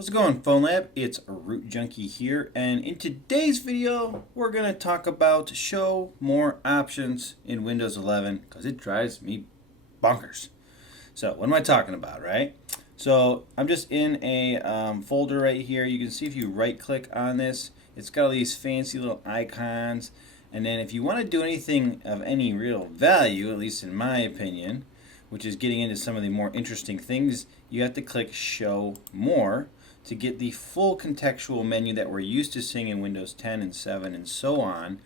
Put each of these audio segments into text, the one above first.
How's it going, PhonLab? It's Root Junkie here, and in today's video, we're going to talk about show more options in Windows 11 because it drives me bonkers. So, what am I talking about, right? So, I'm just in a folder right here. You can see if you right-click on this, it's got all these fancy little icons, and then if you want to do anything of any real value, at least in my opinion, which is getting into some of the more interesting things, you have to click Show More to get the full contextual menu that we're used to seeing in Windows 10 and 7 and so on,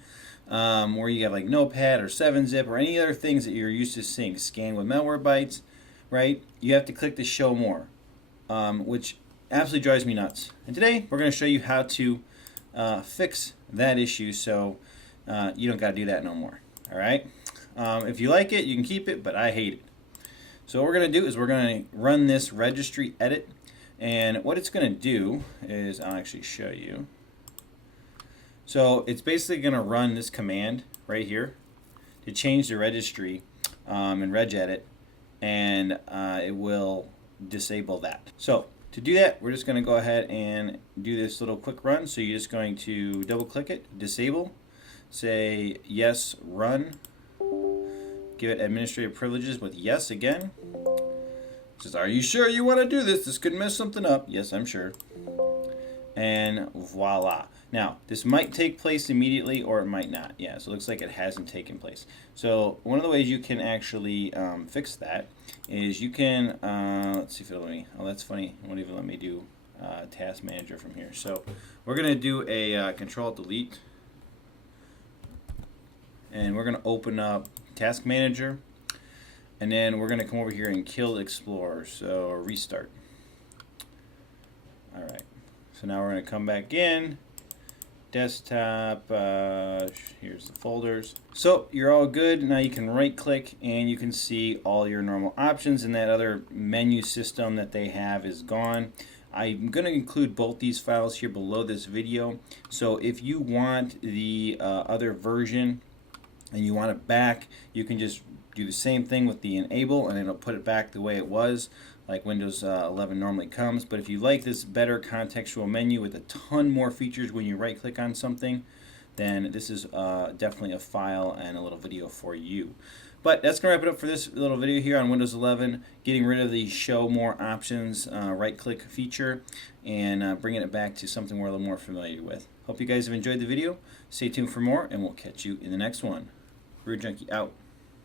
where you have like Notepad or 7-Zip or any other things that you're used to seeing. Scan with malware bytes, right? You have to click the Show More, which absolutely drives me nuts. And today we're going to show you how to fix that issue so you don't got to do that no more. All right? If you like it, you can keep it, but I hate it. So what we're going to do is we're going to run this registry edit, and what it's going to do is, I'll actually show you. So it's basically going to run this command right here to change the registry in regedit, and it will disable that. So to do that, we're just going to go ahead and do this little quick run. So you're just going to double click it, disable, say yes, run. Give it administrative privileges with yes again. It says, are you sure you want to do this? This could mess something up. Yes, I'm sure. And voila. Now, this might take place immediately or it might not. Yeah, so it looks like it hasn't taken place. So one of the ways you can actually fix that is you can, let's see if it'll let me, oh, that's funny. It won't even let me do Task Manager from here. So we're going to do a Control-Delete. And we're going to open up Task Manager, and then we're going to come over here and kill Explorer, so restart. Alright, so now we're going to come back in, desktop, here's the folders. So you're all good. Now you can right click and you can see all your normal options, and that other menu system that they have is gone. I'm going to include both these files here below this video, so if you want the other version and you want it back, you can just do the same thing with the enable and it'll put it back the way it was, like Windows 11 normally comes. But if you like this better contextual menu with a ton more features when you right click on something, then this is definitely a file and a little video for you. But that's going to wrap it up for this little video here on Windows 11, getting rid of the show more options right click feature and bringing it back to something we're a little more familiar with. Hope you guys have enjoyed the video. Stay tuned for more and we'll catch you in the next one. Root Junkie out.